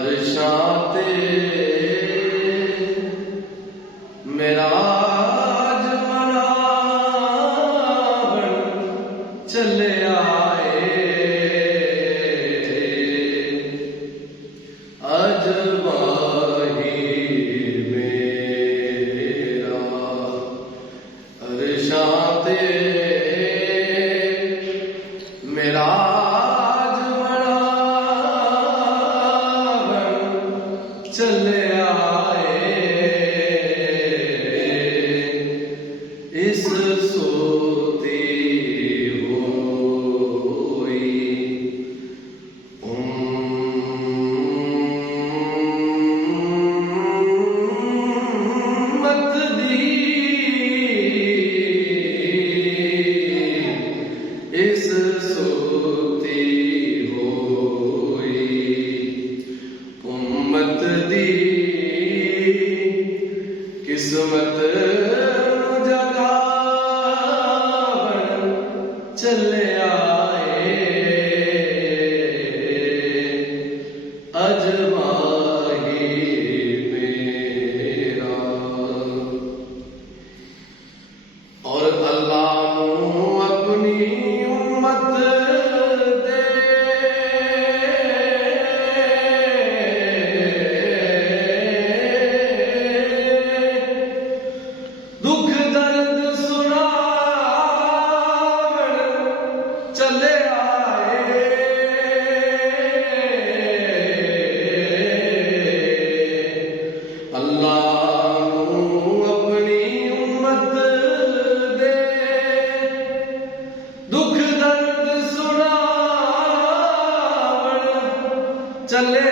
अरशां ते मेराज मनावण चले आए। अज माही मेरा अरशां ते मेराज मनावण चले आए। इस सोती हुई उम्मत दी, इस सोती हुई उम्मत दी किस्मत जगावण चले आए। अज माही मेरा और अल्लाह नू अपनी उम्मत दे दुख दर्द सुनावण चले आए। अल्लाह नू अपनी उम्मत दे दुख दर्द सुनावण चले